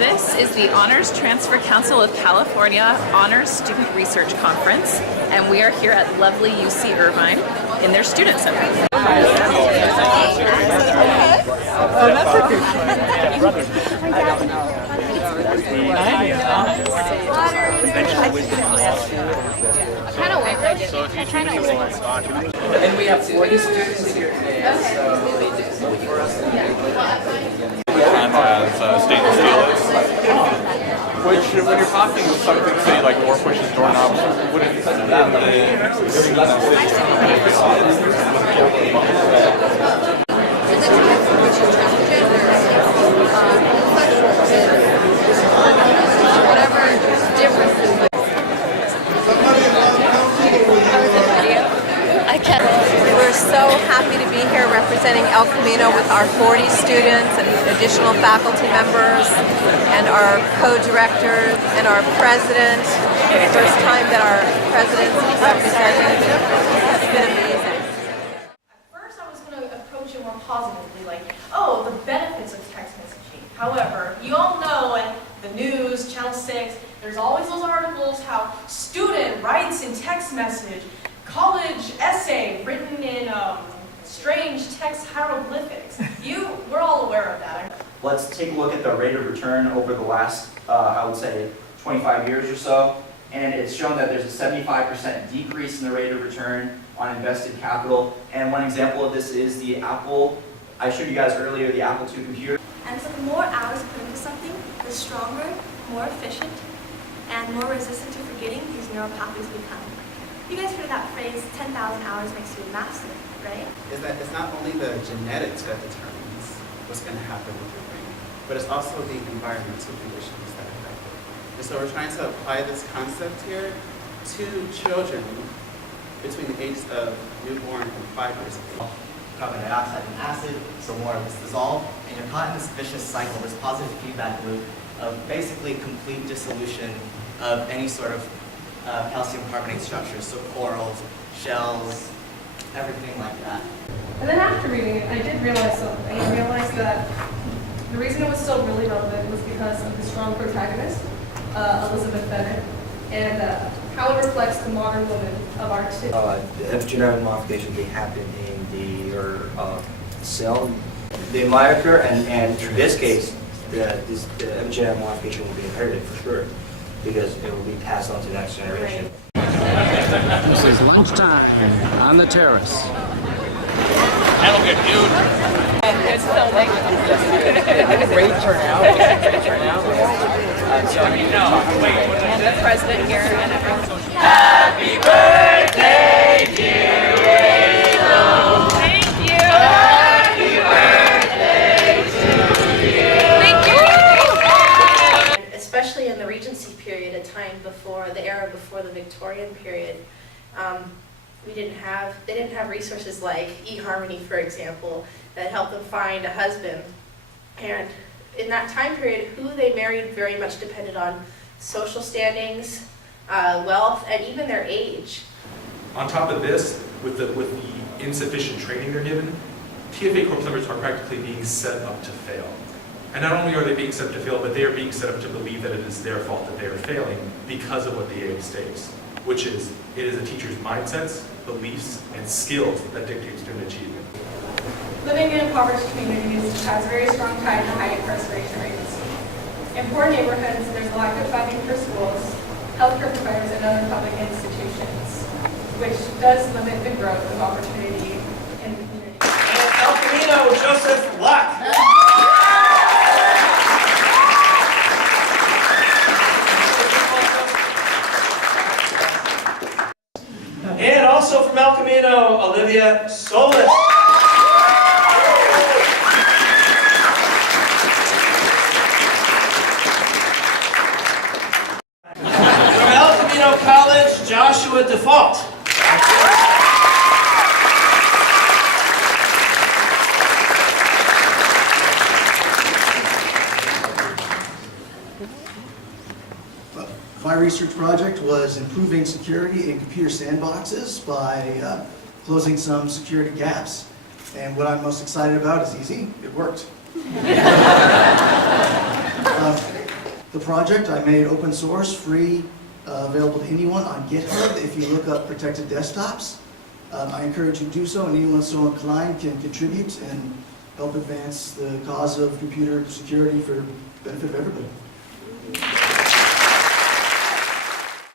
This is the Honors Transfer Council of California Honors Student Research Conference, and we are here at lovely UC Irvine in their Student Center. And we have 40 students here today, so for us as stainless steel is, which when you're talking something, say like door pushes, doorknobs, wouldn't We're so happy to be here representing El Camino with our 40 students and additional faculty members and our co-director and our president. First time that our president's represented. It's been amazing. At first I was going to approach it more positively, like, oh, the benefits of text messaging. However, you all know in the news, Channel 6, there's always those articles how student writes in text message, college essay written in strange text hieroglyphics. We're all aware of that. Let's take a look at the rate of return over the last, I would say, 25 years or so. And it's shown that there's a 75% decrease in the rate of return on invested capital. And one example of this is the Apple, I showed you guys earlier, the Apple II computer. And so the more hours put into something, the stronger, more efficient, and more resistant to forgetting these neural pathways become. You guys heard that phrase, 10,000 hours makes you a master, right? Is that it's not only the genetics that determines what's going to happen with your brain, but it's also the environmental conditions that affect it. And so we're trying to apply this concept here to children between the ages of newborn and 5 years of age. Carbon dioxide and acid, so more of this dissolve, and you're caught in this vicious cycle, this positive feedback loop of basically complete dissolution of any sort of calcium carbonate structures, so corals, shells, everything like that. And then after reading it, I did realize something. I realized that the reason it was still really relevant was because of the strong protagonist, Elizabeth Bennet, and how it reflects the modern woman of our city. Epigenetic modification can happen in your cell, the mitochondria, and in this case, the epigenetic modification will be inherited for sure, because it will be passed on to the next generation. This is lunchtime on the terrace. that'll get huge. Good filming. Great turnout. Great turnout. And the president here and everyone. Happy birthday, dear Rachel. Thank you. Happy birthday to you. Especially in the Regency period, a time before the era before the Victorian period, they didn't have resources like eHarmony, for example, that helped them find a husband. And in that time period, who they married very much depended on social standings, wealth, and even their age. On top of this, with the insufficient training they're given, TFA corps members are practically being set up to fail. And not only are they being set up to fail, but they are being set up to believe that it is their fault that they are failing because of what the AIM states, which is, it is a teacher's mindsets, beliefs, and skills that dictate student achievement. Living in impoverished communities has a very strong tie to high incarceration rates. In poor neighborhoods, there's a lack of funding for schools, healthcare providers, and other public institutions, which does limit the growth of opportunity in the community. El Camino, Joseph Luck. And also from El Camino, Olivia Solis. From El Camino College, Joshua Default. My research project was improving security in computer sandboxes by closing some security gaps. And what I'm most excited about is easy. It worked. The project I made open source, free, available to anyone on GitHub if you look up protected desktops. I encourage you to do so, and anyone so inclined can contribute and help advance the cause of computer security for the benefit of everybody.